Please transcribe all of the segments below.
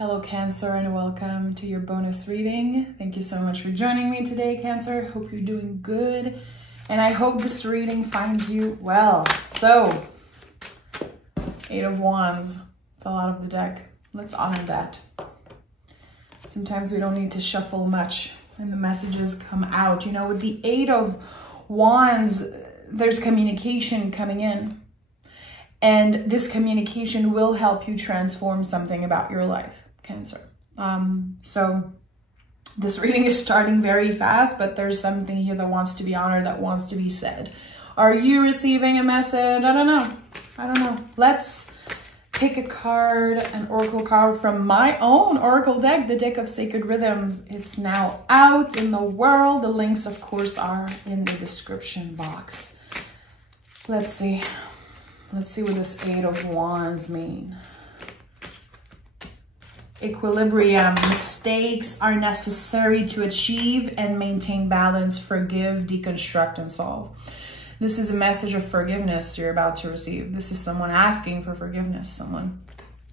Hello Cancer, and welcome to your bonus reading. Thank you so much for joining me today, Cancer. Hope you're doing good, and I hope this reading finds you well. So, Eight of Wands fell out of the deck. Let's honor that. Sometimes we don't need to shuffle much and the messages come out. You know, with the Eight of Wands, there's communication coming in. And this communication will help you transform something about your life, Cancer. So this reading is starting very fast, but there's something here that wants to be honored, that wants to be said. Are you receiving a message? I don't know. Let's pick a card, an oracle card from my own oracle deck, the deck of Sacred Rhythms. It's now out in the world. The links, of course, are in the description box. Let's see. Let's see what this Eight of Wands mean. Equilibrium. Mistakes are necessary to achieve and maintain balance. Forgive, deconstruct, and solve. This is a message of forgiveness you're about to receive. This is someone asking for forgiveness. Someone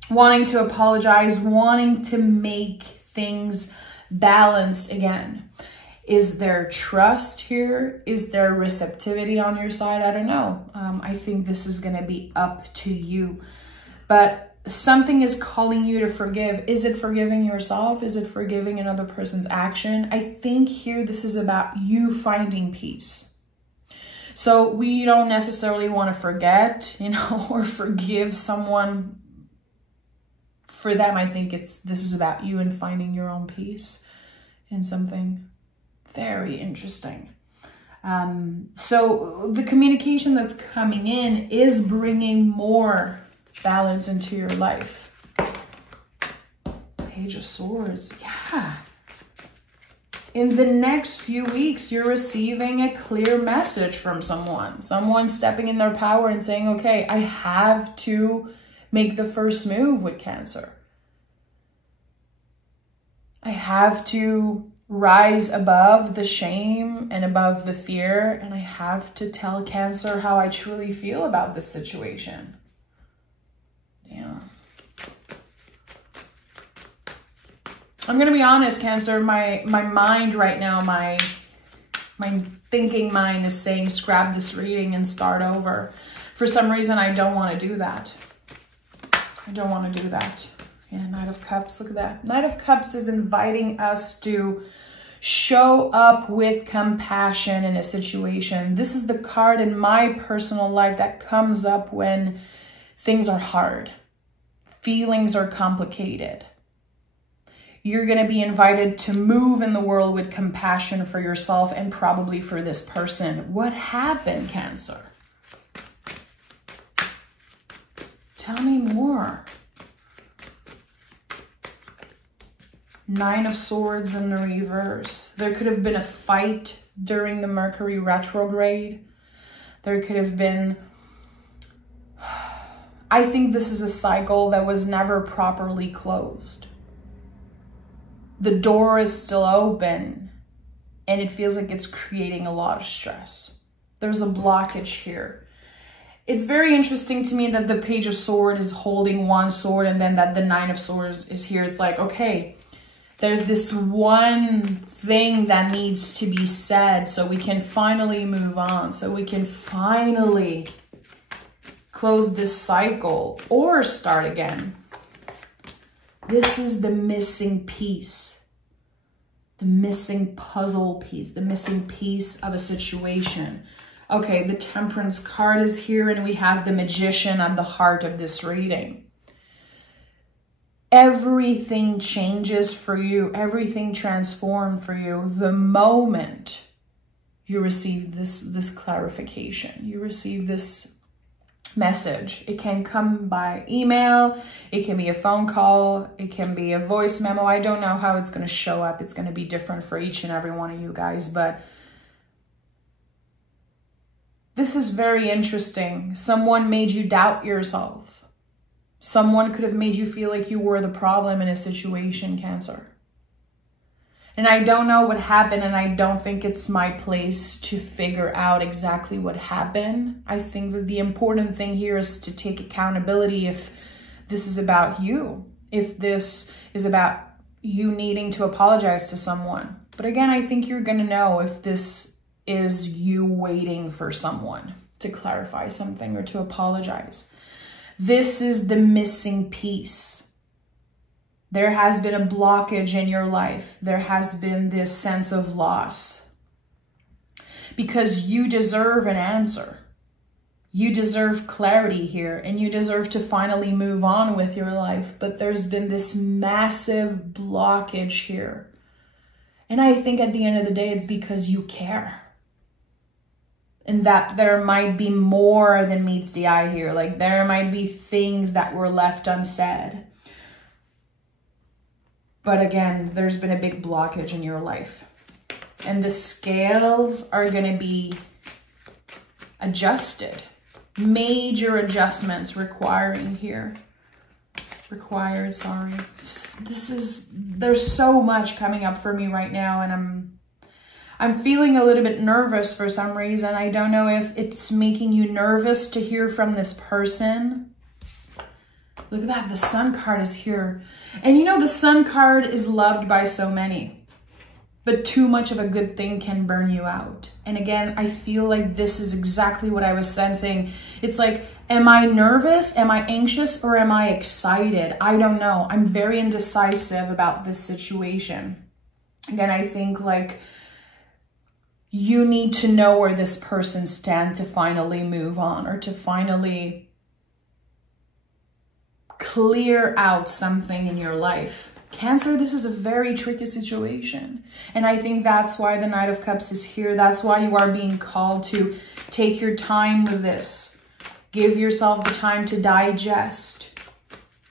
wanting to apologize, wanting to make things balanced again. Is there trust here? Is there receptivity on your side? I don't know. I think this is going to be up to you. But something is calling you to forgive. Is it forgiving yourself? Is it forgiving another person's action? I think here this is about you finding peace. So we don't necessarily want to forget, you know, or forgive someone for them. I think this is about you and finding your own peace in something very interesting. So the communication that's coming in is bringing more balance into your life. Page of Swords. Yeah. In the next few weeks, you're receiving a clear message from someone. Someone stepping in their power and saying, okay, I have to make the first move with Cancer. I have to rise above the shame and above the fear, and I have to tell Cancer how I truly feel about this situation. Yeah. I'm gonna be honest, Cancer, my mind right now, my thinking mind is saying scrap this reading and start over. For some reason, I don't want to do that. I don't want to do that. Yeah, Knight of Cups, look at that. Knight of Cups is inviting us to show up with compassion in a situation. This is the card in my personal life that comes up when things are hard. Feelings are complicated. You're going to be invited to move in the world with compassion for yourself and probably for this person. What happened, Cancer? Tell me more. Nine of Swords in the reverse. There could have been a fight during the Mercury retrograde. There could have been... I think this is a cycle that was never properly closed. The door is still open and it feels like it's creating a lot of stress. There's a blockage here. It's very interesting to me that the Page of Swords is holding one sword and then that the Nine of Swords is here. It's like, okay, there's this one thing that needs to be said so we can finally move on, so we can finally close this cycle or start again. This is the missing piece, the missing puzzle piece, the missing piece of a situation. Okay, the Temperance card is here and we have the Magician at the heart of this reading. Everything changes for you. Everything transformed for you the moment you receive this clarification. You receive this message. It can come by email. It can be a phone call. It can be a voice memo. I don't know how it's going to show up. It's going to be different for each and every one of you guys, but this is very interesting. Someone made you doubt yourself. Someone could have made you feel like you were the problem in a situation, Cancer. And I don't know what happened, and I don't think it's my place to figure out exactly what happened. I think that the important thing here is to take accountability if this is about you. If this is about you needing to apologize to someone. But again, I think you're going to know if this is you waiting for someone to clarify something or to apologize. This is the missing piece. There has been a blockage in your life. There has been this sense of loss. Because you deserve an answer. You deserve clarity here, and you deserve to finally move on with your life. But there's been this massive blockage here. And I think at the end of the day, it's because you care. And that there might be more than meets the eye here. Like there might be things that were left unsaid. But again, there's been a big blockage in your life. And the scales are going to be adjusted. Major adjustments required, sorry. There's so much coming up for me right now, and I'm feeling a little bit nervous for some reason. I don't know if it's making you nervous to hear from this person. Look at that, the Sun card is here. And you know, the Sun card is loved by so many, but too much of a good thing can burn you out. And again, I feel like this is exactly what I was sensing. It's like, am I nervous? Am I anxious? Or am I excited? I don't know. I'm very indecisive about this situation. Again, I think like you need to know where this person stands to finally move on, or to finally clear out something in your life. Cancer, this is a very tricky situation. And I think that's why the Knight of Cups is here. That's why you are being called to take your time with this. Give yourself the time to digest.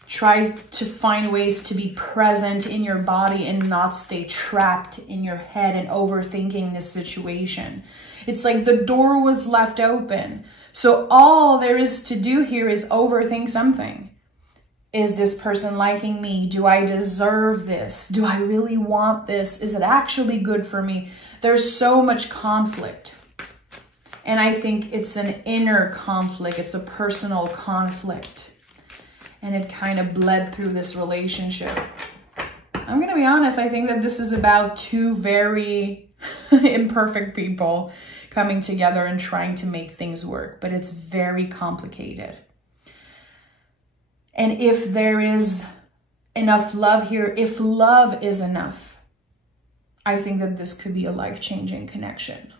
Try to find ways to be present in your body and not stay trapped in your head and overthinking this situation. It's like the door was left open. So all there is to do here is overthink something. Is this person liking me? Do I deserve this? Do I really want this? Is it actually good for me? There's so much conflict. And I think it's an inner conflict. It's a personal conflict. And it kind of bled through this relationship. I'm going to be honest. I think that this is about two very imperfect people coming together and trying to make things work. But it's very complicated. And if there is enough love here, if love is enough, I think that this could be a life-changing connection.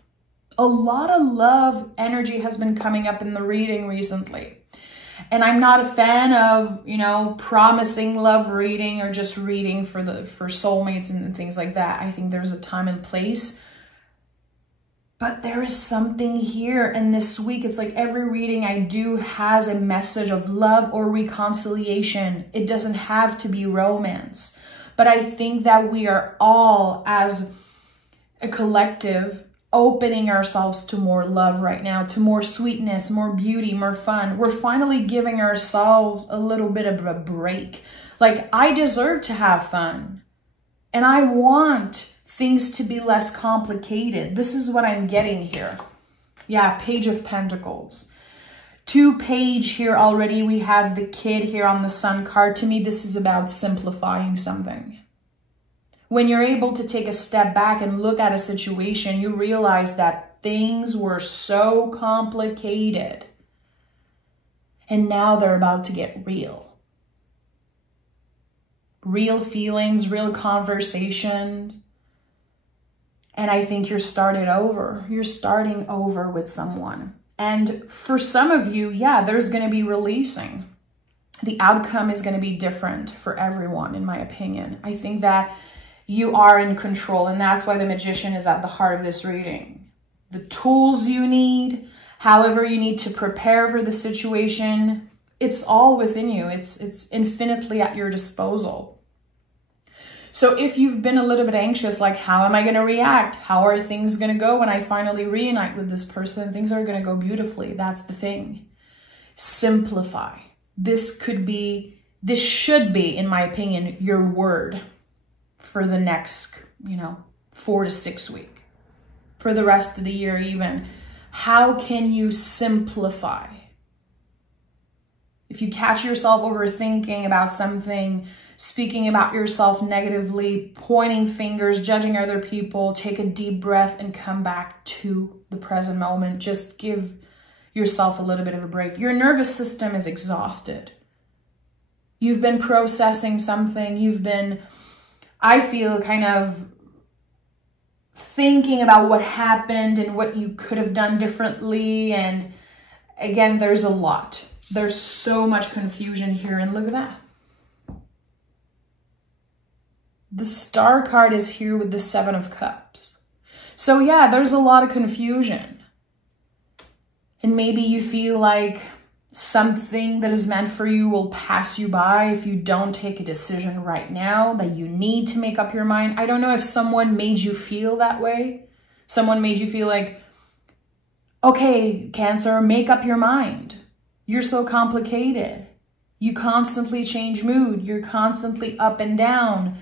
A lot of love energy has been coming up in the reading recently. And I'm not a fan of, you know, promising love reading or just reading for soulmates and things like that. I think there's a time and place. But there is something here, and this week, it's like every reading I do has a message of love or reconciliation. It doesn't have to be romance. But I think that we are all, as a collective, opening ourselves to more love right now, to more sweetness, more beauty, more fun. We're finally giving ourselves a little bit of a break. Like, I deserve to have fun. And I want things to be less complicated. This is what I'm getting here. Yeah, Page of Pentacles. 2 page here already. We have the Kid here on the Sun card. To me, this is about simplifying something. When you're able to take a step back and look at a situation, you realize that things were so complicated. And now they're about to get real. Real feelings, real conversations. And I think you're starting over. You're starting over with someone. And for some of you, yeah, there's going to be releasing. The outcome is going to be different for everyone, in my opinion. I think that you are in control, and that's why the Magician is at the heart of this reading. The tools you need, however you need to prepare for the situation, it's all within you. It's infinitely at your disposal. So if you've been a little bit anxious, like, how am I going to react? How are things going to go when I finally reunite with this person? Things are going to go beautifully. That's the thing. Simplify. This should be, in my opinion, your word for the next, 4 to 6 weeks. For the rest of the year even. How can you simplify? If you catch yourself overthinking about something, speaking about yourself negatively, pointing fingers, judging other people, take a deep breath and come back to the present moment. Just give yourself a little bit of a break. Your nervous system is exhausted. You've been processing something. You've been, I feel, kind of thinking about what happened and what you could have done differently. And again, there's a lot. There's so much confusion here. And look at that. The Star card is here with the Seven of Cups. So yeah, there's a lot of confusion. And maybe you feel like something that is meant for you will pass you by if you don't take a decision right now, that you need to make up your mind. I don't know if someone made you feel that way. Someone made you feel like, okay, Cancer, make up your mind. You're so complicated. You constantly change mood. You're constantly up and down.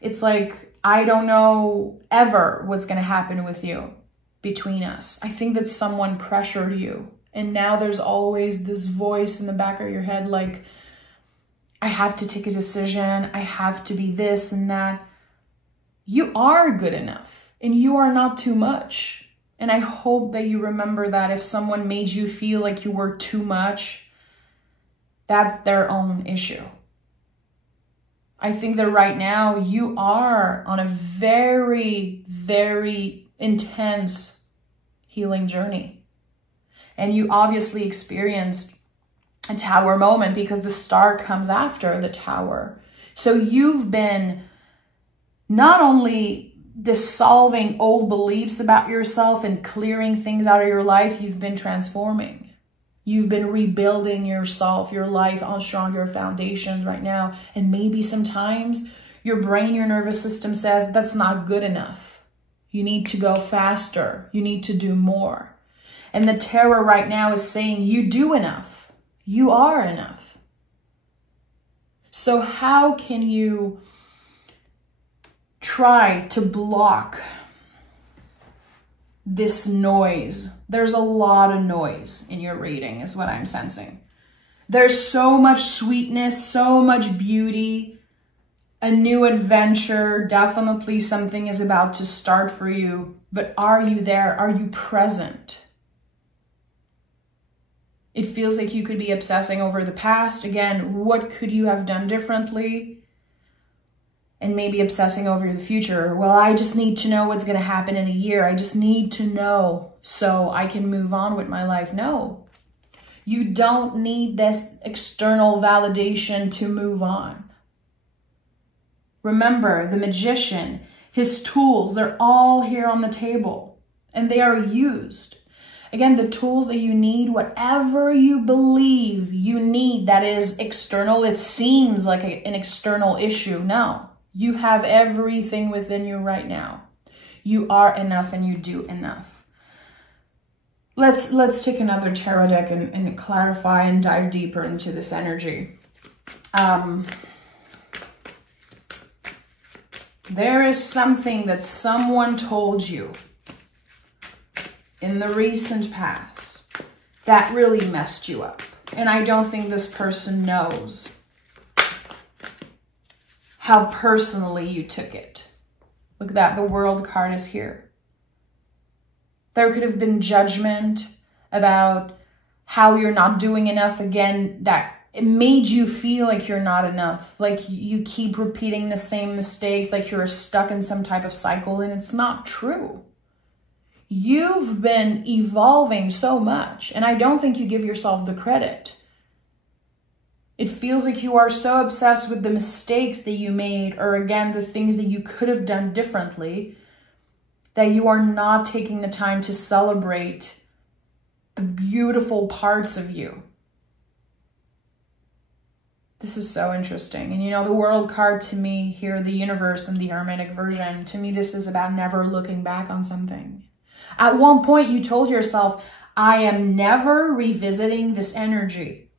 It's like, I don't know ever what's going to happen with you between us. I think that someone pressured you. And now there's always this voice in the back of your head like, I have to take a decision. I have to be this and that. You are good enough and you are not too much. And I hope that you remember that if someone made you feel like you were too much, that's their own issue. I think that right now you are on a very, very intense healing journey. And you obviously experienced a Tower moment because the Star comes after the Tower. So you've been not only dissolving old beliefs about yourself and clearing things out of your life, you've been transforming. You've been rebuilding yourself, your life on stronger foundations right now. And maybe sometimes your brain, your nervous system says that's not good enough. You need to go faster. You need to do more. And the Tarot right now is saying you do enough. You are enough. So how can you try to block this noise? There's a lot of noise in your reading is what I'm sensing. There's so much sweetness, so much beauty, a new adventure. Definitely something is about to start for you. But are you there? Are you present? It feels like you could be obsessing over the past. Again, what could you have done differently? And maybe obsessing over the future. Well, I just need to know what's going to happen in a year. I just need to know so I can move on with my life. No, you don't need this external validation to move on. Remember, the Magician, his tools, they're all here on the table and they are used. Again, the tools that you need, whatever you believe you need that is external, it seems like an external issue. No, you have everything within you right now. You are enough and you do enough. Let's take another tarot deck and clarify and dive deeper into this energy. There is something that someone told you in the recent past that really messed you up. And I don't think this person knows how personally you took it. Look at that, the World card is here. There could have been judgment about how you're not doing enough. Again, that it made you feel like you're not enough. Like you keep repeating the same mistakes, like you're stuck in some type of cycle, and it's not true. You've been evolving so much, and I don't think you give yourself the credit. It feels like you are so obsessed with the mistakes that you made, or again, the things that you could have done differently, that you are not taking the time to celebrate the beautiful parts of you. This is so interesting. And you know, the World card to me here, the universe and the Hermetic version, to me, this is about never looking back on something. At one point, you told yourself, I am never revisiting this energy.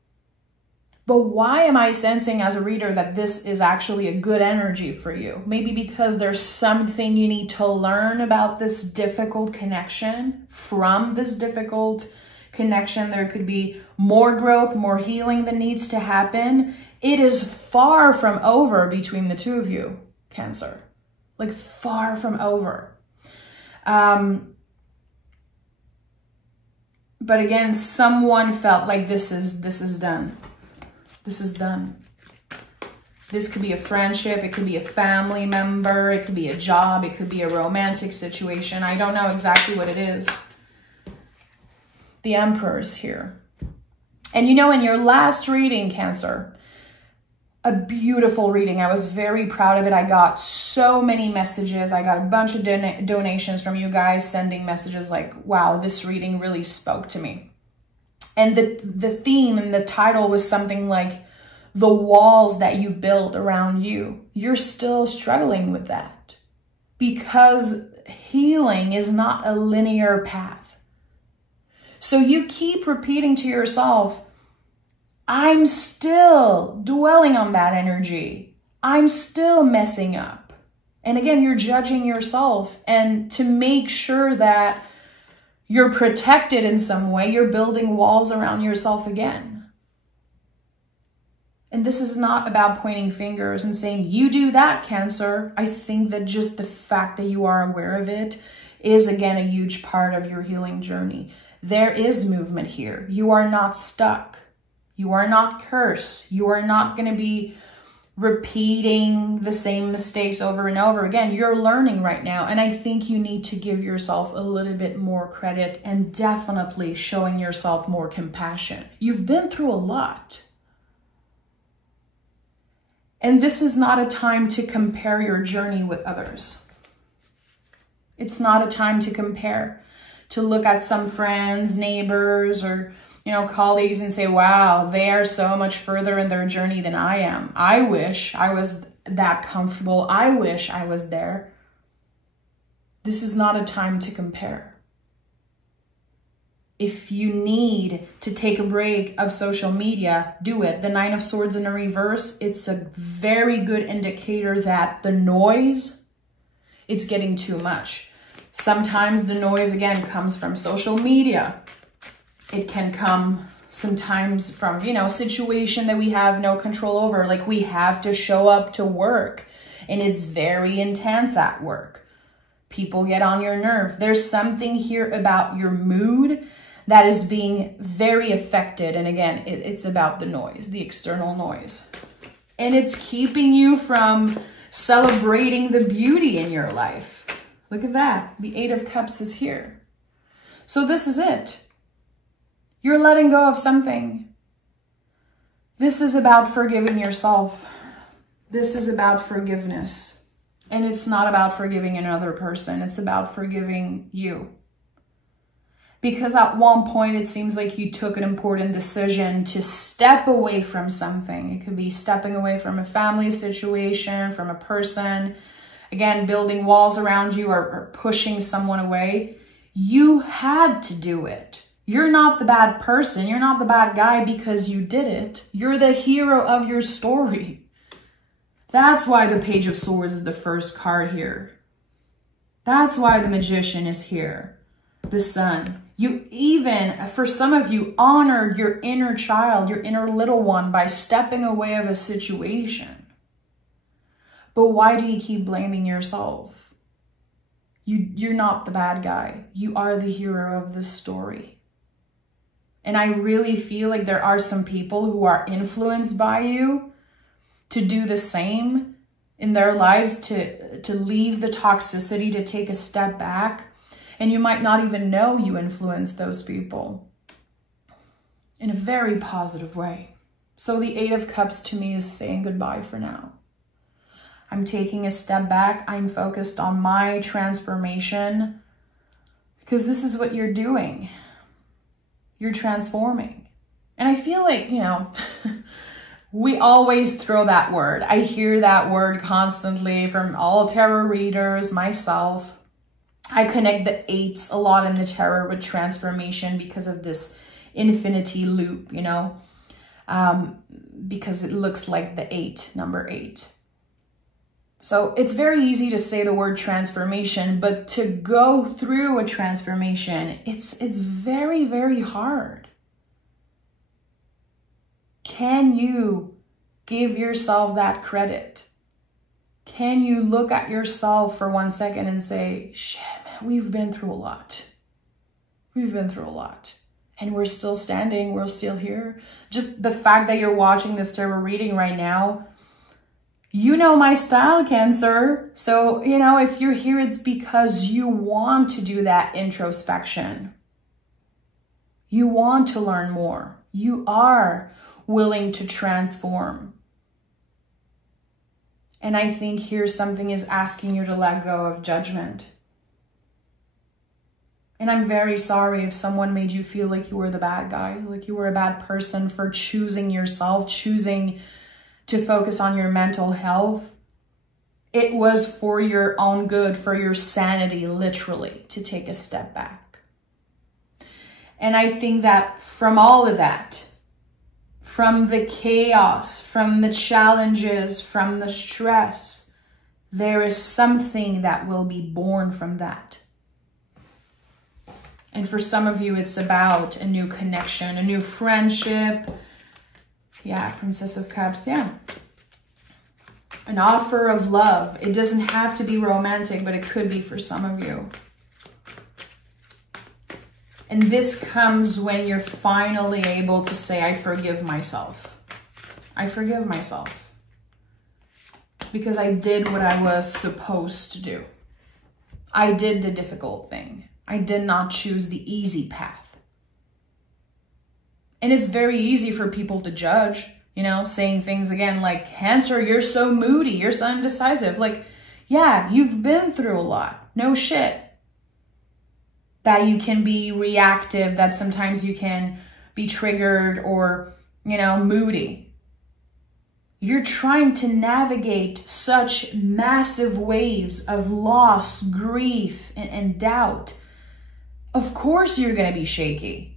But why am I sensing as a reader that this is actually a good energy for you? Maybe because there's something you need to learn about this difficult connection from this difficult connection. There could be more growth, more healing that needs to happen. It is far from over between the two of you, Cancer. Like far from over. But again, someone felt like this is done. This is done. This could be a friendship. It could be a family member. It could be a job. It could be a romantic situation. I don't know exactly what it is. The Emperor's here. And you know, in your last reading, Cancer, a beautiful reading. I was very proud of it. I got so many messages. I got a bunch of donations from you guys sending messages like, wow, this reading really spoke to me. And the theme and the title was something like, the walls that you build around you. You're still struggling with that because healing is not a linear path. So you keep repeating to yourself, I'm still dwelling on that energy. I'm still messing up. And again, you're judging yourself. And to make sure that you're protected in some way, you're building walls around yourself again. And this is not about pointing fingers and saying, you do that, Cancer. I think that just the fact that you are aware of it is, again, a huge part of your healing journey. There is movement here. You are not stuck. You are not cursed. You are not going to be repeating the same mistakes over and over again. You're learning right now. And I think you need to give yourself a little bit more credit and definitely showing yourself more compassion. You've been through a lot. And this is not a time to compare your journey with others. It's not a time to compare, to look at some friends, neighbors, or, you know, colleagues and say, wow, they are so much further in their journey than I am. I wish I was that comfortable. I wish I was there. This is not a time to compare. If you need to take a break of social media, do it. The Nine of Swords in the reverse, it's a very good indicator that the noise, it's getting too much. Sometimes the noise, again, comes from social media. It can come sometimes from, you know, a situation that we have no control over. Like we have to show up to work and it's very intense at work. People get on your nerve. There's something here about your mood that is being very affected. And again, it's about the noise, the external noise. And it's keeping you from celebrating the beauty in your life. Look at that. The Eight of Cups is here. So this is it. You're letting go of something. This is about forgiving yourself. This is about forgiveness. And it's not about forgiving another person. It's about forgiving you. Because at one point, it seems like you took an important decision to step away from something. It could be stepping away from a family situation, from a person. Again, building walls around you or pushing someone away. You had to do it. You're not the bad person. You're not the bad guy because you did it. You're the hero of your story. That's why the Page of Swords is the first card here. That's why the Magician is here. The Sun. You even, for some of you, honored your inner child, your inner little one by stepping away of a situation. But why do you keep blaming yourself? You're not the bad guy. You are the hero of this story. And I really feel like there are some people who are influenced by you to do the same in their lives, to leave the toxicity, to take a step back. And you might not even know you influenced those people in a very positive way. So the Eight of Cups to me is saying goodbye for now. I'm taking a step back. I'm focused on my transformation because this is what you're doing. You're transforming. And I feel like, you know, we always throw that word. I hear that word constantly from all tarot readers, myself. I connect the eights a lot in the tarot with transformation because of this infinity loop, you know, because it looks like the eight, number 8. So it's very easy to say the word transformation, but to go through a transformation, it's very, very hard. Can you give yourself that credit? Can you look at yourself for 1 second and say, shit, man, we've been through a lot. We've been through a lot. And we're still standing, we're still here. Just the fact that you're watching this tarot reading right now, you know my style, Cancer. So, you know, if you're here, it's because you want to do that introspection. You want to learn more. You are willing to transform. And I think here something is asking you to let go of judgment. And I'm very sorry if someone made you feel like you were the bad guy, like you were a bad person for choosing yourself, choosing to focus on your mental health. It was for your own good, for your sanity, literally, to take a step back. And I think that from all of that, from the chaos, from the challenges, from the stress, there is something that will be born from that. And for some of you, it's about a new connection, a new friendship. Yeah, Princess of Cups, yeah. An offer of love. It doesn't have to be romantic, but it could be for some of you. And this comes when you're finally able to say, I forgive myself. I forgive myself. Because I did what I was supposed to do. I did the difficult thing. I did not choose the easy path. And it's very easy for people to judge, you know, saying things again like, Cancer, you're so moody, you're so indecisive. Like, yeah, you've been through a lot. No shit. That you can be reactive, that sometimes you can be triggered or, you know, moody. You're trying to navigate such massive waves of loss, grief, and doubt. Of course you're going to be shaky.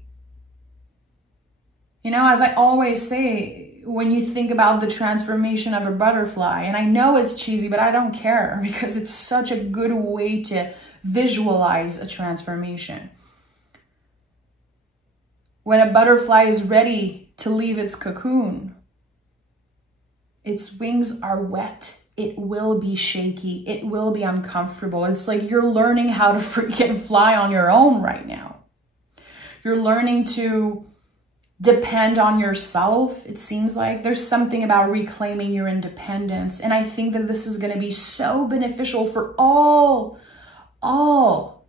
You know, as I always say, when you think about the transformation of a butterfly, and I know it's cheesy, but I don't care because it's such a good way to visualize a transformation. When a butterfly is ready to leave its cocoon, its wings are wet. It will be shaky. It will be uncomfortable. It's like you're learning how to freaking fly on your own right now. You're learning to depend on yourself. It seems like there's something about reclaiming your independence. And I think that this is going to be so beneficial for all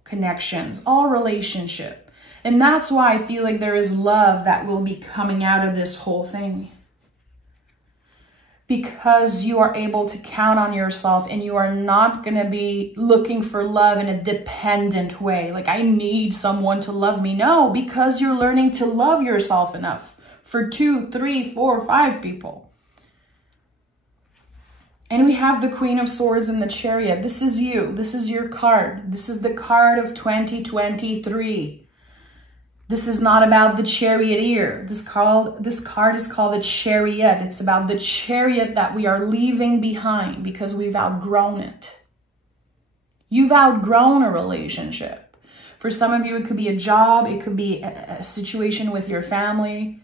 connections, all relationship. And that's why I feel like there is love that will be coming out of this whole thing. Because you are able to count on yourself and you are not going to be looking for love in a dependent way. Like, I need someone to love me. No, because you're learning to love yourself enough for 2, 3, 4, 5 people. And we have the Queen of Swords and the Chariot. This is you. This is your card. This is the card of 2023. This is not about the charioteer. This card is called the Chariot. It's about the chariot that we are leaving behind because we've outgrown it. You've outgrown a relationship. For some of you, it could be a job. It could be a situation with your family.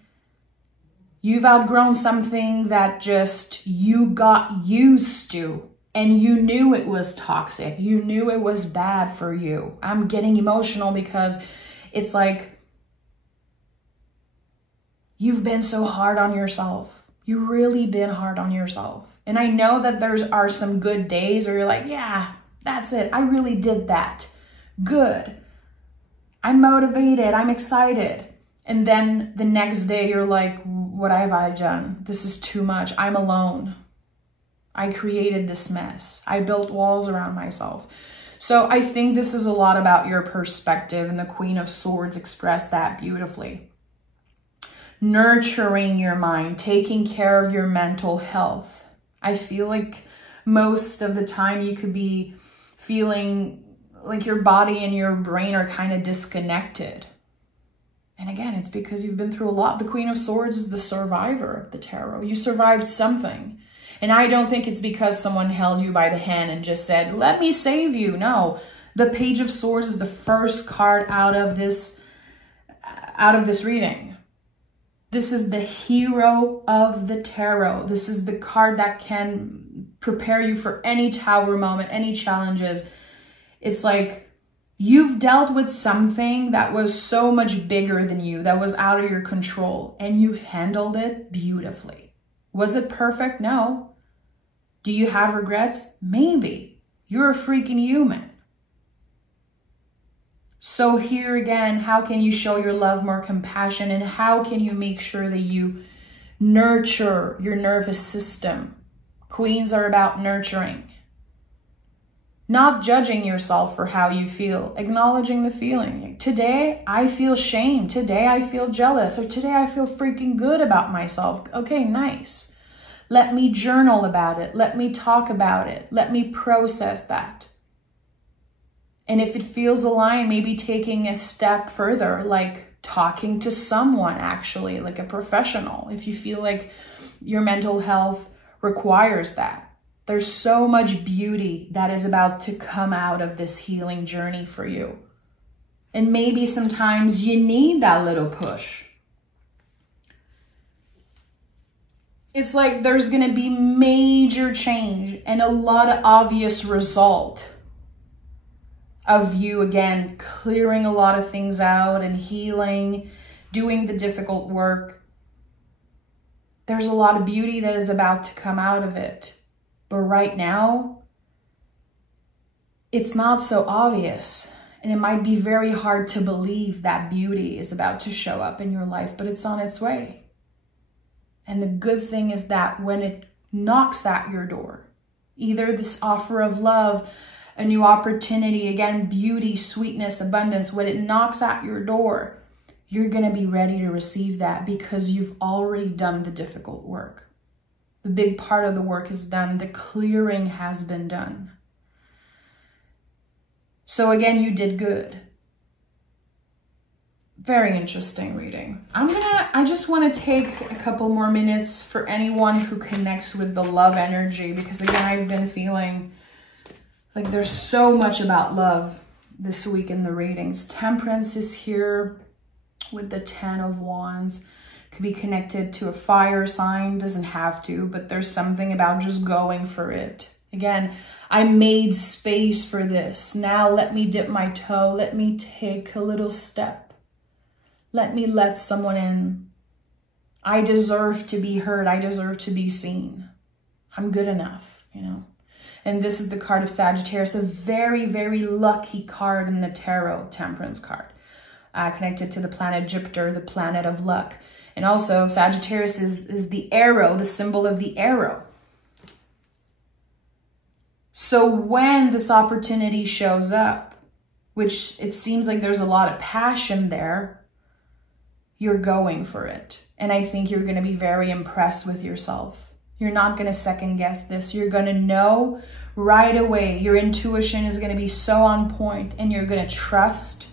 You've outgrown something that just you got used to and you knew it was toxic. You knew it was bad for you. I'm getting emotional because it's like, you've been so hard on yourself. You've really been hard on yourself. And I know that there are some good days where you're like, yeah, that's it. I really did that. Good. I'm motivated. I'm excited. And then the next day you're like, what have I done? This is too much. I'm alone. I created this mess. I built walls around myself. So I think this is a lot about your perspective, and the Queen of Swords expressed that beautifully. Nurturing your mind, taking care of your mental health. I feel like most of the time you could be feeling like your body and your brain are kind of disconnected. And again, it's because you've been through a lot. The Queen of Swords is the survivor of the tarot. You survived something. And I don't think it's because someone held you by the hand and just said, let me save you. No, the Page of Swords is the first card out of this reading. This is the hero of the tarot. This is the card that can prepare you for any tower moment, any challenges. It's like you've dealt with something that was so much bigger than you, that was out of your control, and you handled it beautifully. Was it perfect? No. Do you have regrets? Maybe. You're a freaking human. So here again, how can you show your love more compassion, and how can you make sure that you nurture your nervous system? Queens are about nurturing. Not judging yourself for how you feel, acknowledging the feeling. Today, I feel shame. Today, I feel jealous. Or today, I feel freaking good about myself. Okay, nice. Let me journal about it. Let me talk about it. Let me process that. And if it feels aligned, maybe taking a step further, like talking to someone actually, like a professional, if you feel like your mental health requires that. There's so much beauty that is about to come out of this healing journey for you. And maybe sometimes you need that little push. It's like there's going to be major change and a lot of obvious result of you, again, clearing a lot of things out and healing, doing the difficult work. There's a lot of beauty that is about to come out of it. But right now, it's not so obvious. And it might be very hard to believe that beauty is about to show up in your life, but it's on its way. And the good thing is that when it knocks at your door, either this offer of love, a new opportunity, again, beauty, sweetness, abundance, when it knocks at your door, you're going to be ready to receive that because you've already done the difficult work. The big part of the work is done. The clearing has been done. So again, you did good. Very interesting reading. I just want to take a couple more minutes for anyone who connects with the love energy, because again, I've been feeling like there's so much about love this week in the readings. Temperance is here with the 10 of Wands. Could be connected to a fire sign, doesn't have to, but there's something about just going for it. Again, I made space for this. Now let me dip my toe. Let me take a little step. Let me let someone in. I deserve to be heard. I deserve to be seen. I'm good enough, you know. And this is the card of Sagittarius, a very, very lucky card in the tarot, Temperance card, connected to the planet Jupiter, the planet of luck. And also Sagittarius is the arrow, the symbol of the arrow. So when this opportunity shows up, which it seems like there's a lot of passion there, you're going for it. And I think you're going to be very impressed with yourself. You're not going to second guess this. You're going to know right away. Your intuition is going to be so on point and you're going to trust.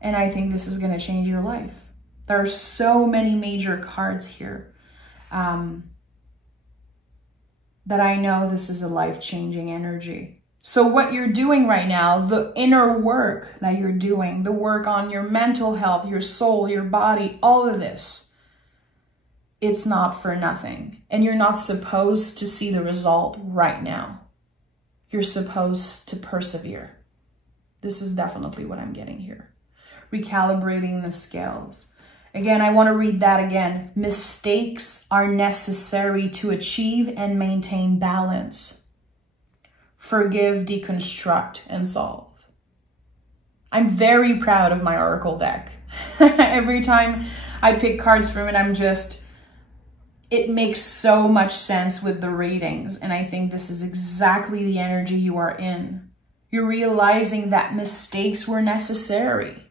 And I think this is going to change your life. There are so many major cards here that I know this is a life-changing energy. So what you're doing right now, the inner work that you're doing, the work on your mental health, your soul, your body, all of this, it's not for nothing. And you're not supposed to see the result right now. You're supposed to persevere. This is definitely what I'm getting here. Recalibrating the scales. Again, I want to read that again. Mistakes are necessary to achieve and maintain balance. Forgive, deconstruct, and solve. I'm very proud of my Oracle deck. Every time I pick cards from it, it makes so much sense with the readings. And I think this is exactly the energy you are in. You're realizing that mistakes were necessary.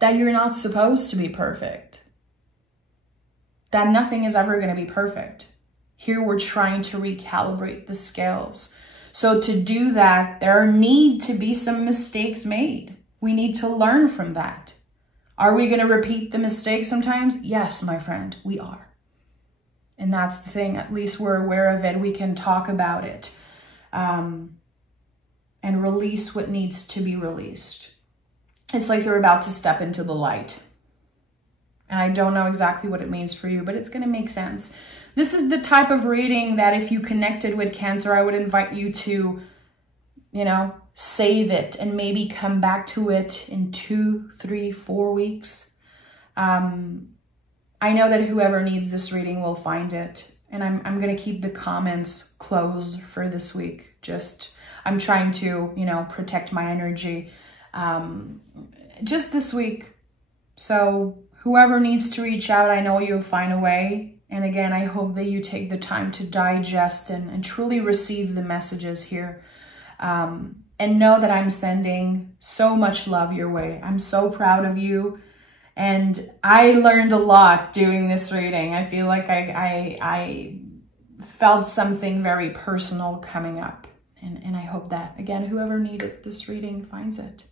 That you're not supposed to be perfect. That nothing is ever going to be perfect. Here we're trying to recalibrate the scales. So to do that, there need to be some mistakes made. We need to learn from that. Are we going to repeat the mistakes sometimes? Yes, my friend, we are. And that's the thing, at least we're aware of it. We can talk about it and release what needs to be released. It's like you're about to step into the light. And I don't know exactly what it means for you, but it's going to make sense. This is the type of reading that if you connected with Cancer, I would invite you to, you know, save it and maybe come back to it in 2, 3, 4 weeks. I know that whoever needs this reading will find it. And I'm going to keep the comments closed for this week. I'm trying to, you know, protect my energy just this week. So whoever needs to reach out, I know you'll find a way. And again, I hope that you take the time to digest and truly receive the messages here. And know that I'm sending so much love your way. I'm so proud of you. And I learned a lot doing this reading. I feel like I felt something very personal coming up. And I hope that, again, whoever needed this reading finds it.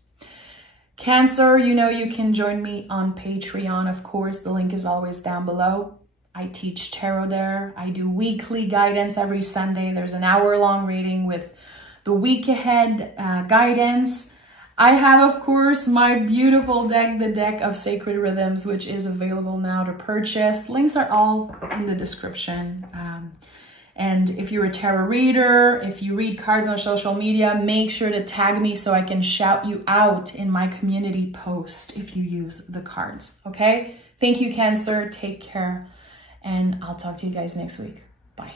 Cancer, you know you can join me on Patreon, of course. The link is always down below. I teach tarot there. I do weekly guidance every Sunday. There's an hour-long reading with the week ahead guidance. I have, of course, my beautiful deck, the Deck of Sacred Rhythms, which is available now to purchase. Links are all in the description. And if you're a tarot reader, if you read cards on social media, make sure to tag me so I can shout you out in my community post if you use the cards, okay? Thank you, Cancer. Take care. And I'll talk to you guys next week. Bye.